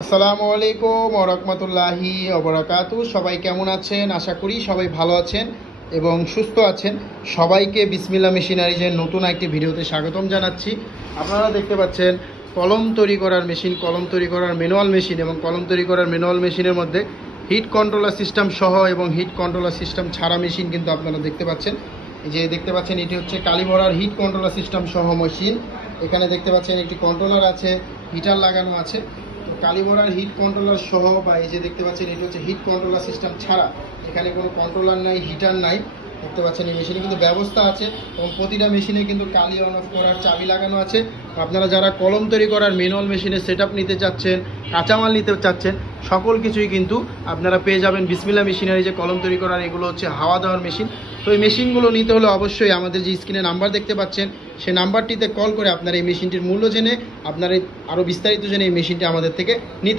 আসসালামু আলাইকুম ওয়া রাহমাতুল্লাহি ওয়া বারাকাতুহু। সবাই কেমন আছেন? আশা করি সবাই ভালো আছেন এবং সুস্থ আছেন। সবাইকে বিসমিল্লাহ মেশিনারিজের নতুন একটি ভিডিওতে স্বাগতম জানাচ্ছি। আপনারা দেখতে পাচ্ছেন কলম তৈরি করার মেশিন, কলম তৈরি করার ম্যানুয়াল মেশিন এবং কলম তৈরি করার ম্যানুয়াল মেশিনের মধ্যে হিট কন্ট্রোলার সিস্টেম সহ এবং হিট কন্ট্রোলার সিস্টেম ছাড়া মেশিন কিন্তু আপনারা দেখতে পাচ্ছেন। এই যে দেখতে পাচ্ছেন এটি হচ্ছে কালীবড়ার হিট কন্ট্রোলার সিস্টেম সহ মেশিন। এখানে দেখতে পাচ্ছেন একটি কন্ট্রোলার আছে, হিটার লাগানো আছে। কালীবড়ার হিট কন্ট্রোলার সহ বা এই যে দেখতে পাচ্ছেন এটি হচ্ছে হিট কন্ট্রোলার সিস্টেম ছাড়া, এখানে কোনো কন্ট্রোলার নাই, হিটার নাই। দেখতে পাচ্ছেন এই মেশিনে কিন্তু ব্যবস্থা আছে এবং প্রতিটা মেশিনে কিন্তু কালি অন অফ করার চাবি লাগানো আছে। আপনারা যারা কলম তৈরি করার ম্যানুয়াল মেশিনের সেট নিতে চাচ্ছেন, কাঁচামাল নিতে চাচ্ছেন, সকল কিছুই কিন্তু আপনারা পেয়ে যাবেন বিসমিল্লাহ মেশিনারি। যে কলম তৈরি করার এগুলো হচ্ছে হাওয়া দেওয়ার মেশিন। তো এই মেশিনগুলো নিতে হলে অবশ্যই আমাদের যে স্ক্রিনে নাম্বার দেখতে পাচ্ছেন সেই নাম্বারটিতে কল করে আপনারা এই মেশিনটির মূল্য জেনে, আপনারা আরও বিস্তারিত জেনে এই মেশিনটি আমাদের থেকে নিতে